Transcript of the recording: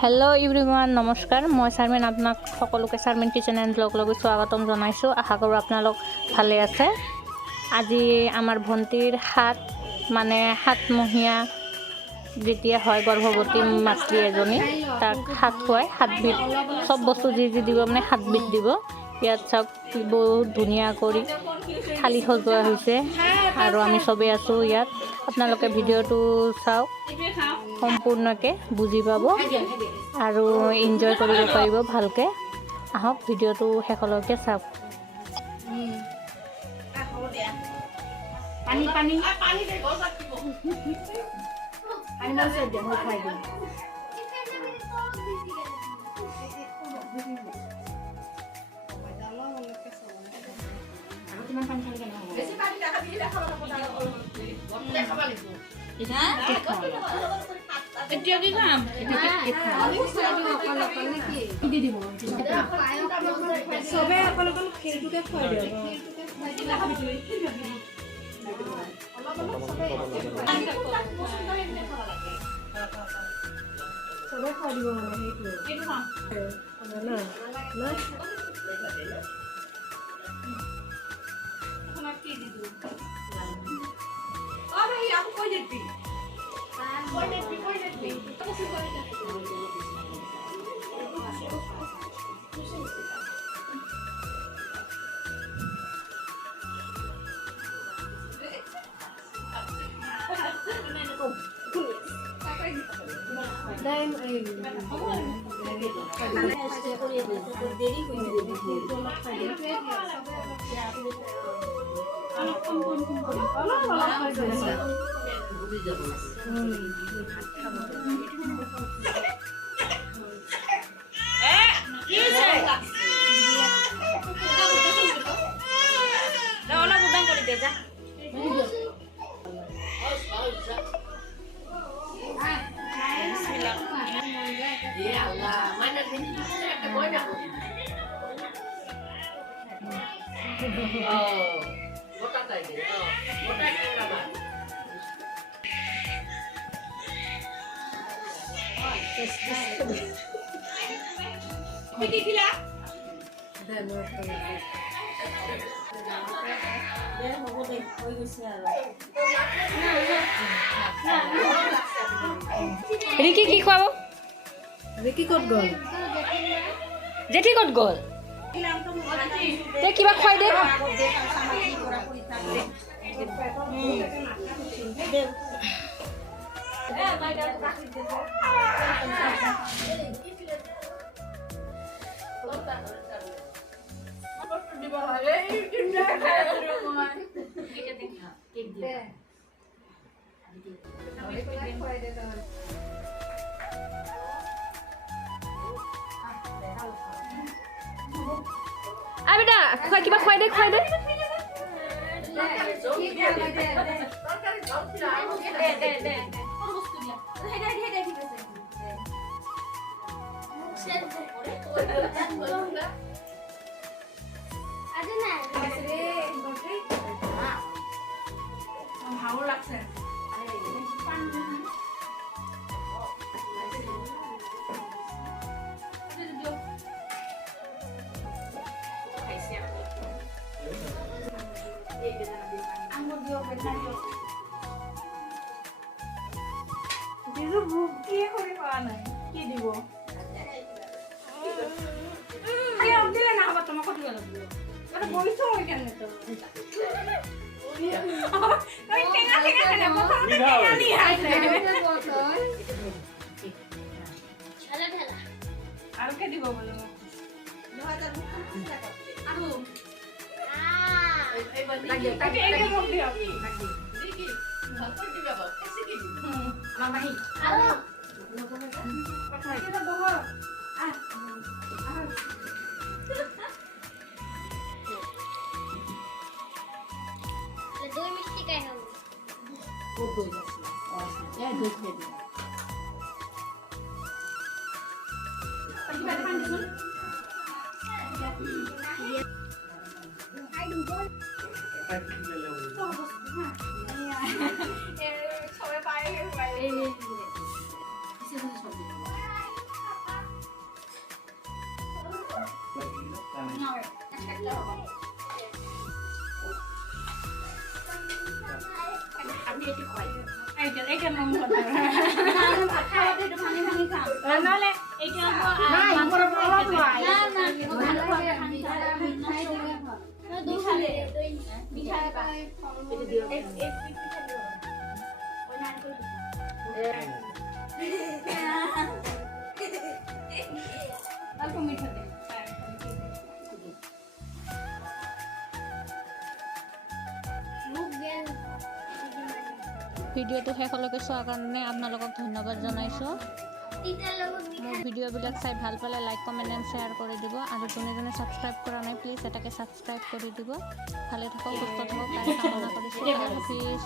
Hello everyone नमस्कार मैं Sharmin आपनाक सकलोके Sharmin kitchen and llGodh स्वागतम जनाइছোঁ। आशा करूँ आपनालोक भाले आछे। আজি आमार भंटीर हाथ माने हाथमहिया जेतिया हय गर्भवती माछली एजनी ताक हाथ खुवाय हाथबिट सब बस्तु जी दिब माने हाथबिट दिब। ইয়াত চাওক बहुत धुनिया करी थाली सजोৱা হৈছে আৰু আমি সবে আছো ইয়াত। আপোনালোকে ভিডিওটো চাওক সম্পূৰ্ণকে বুজি পাব আৰু এনজয় কৰিব পাৰিব ভালকে। আহক ভিডিওটো শেষলৈকে চাওক। পানী পানী পানী দে গছক দিব পানী মাছে দে মই খাই দিম। বেশি পানি টাকা দিয়ে দেখা হবে না দেখা হবে এটা এটা কি কাম এটা কি আমি সাইড অকল অকল নাকি দি দিব সবে অকল অকল খিলটুকে খুৱাই দিব খিলটুকে খুৱাই দিলে হবে সবে খুৱাই দিব মানে সেইটো কাম না না रिकी की खुआब रिकी कत गल जेठी कत गल ते किबा खुआई दे बेटा खुआ किबा खुआई दे ভিডিঅ'টো শেষলৈকে চোৱাৰ কাৰণে আপোনালোকক ধন্যবাদ জনাইছোঁ। মোৰ ভিডিঅ'বিলাক চাই ভাল পালে লাইক কমেণ্ট এণ্ড শ্বেয়াৰ কৰি দিব আৰু যোনে যোনে ছাবস্ক্ৰাইব কৰা নাই প্লিজ এটাকে ছাবস্ক্ৰাইব কৰি দিব। ভালে থাকক, সুস্থ থাকক তাৰে কামনা কৰিছোঁ। আল্লাহ হাফিজ।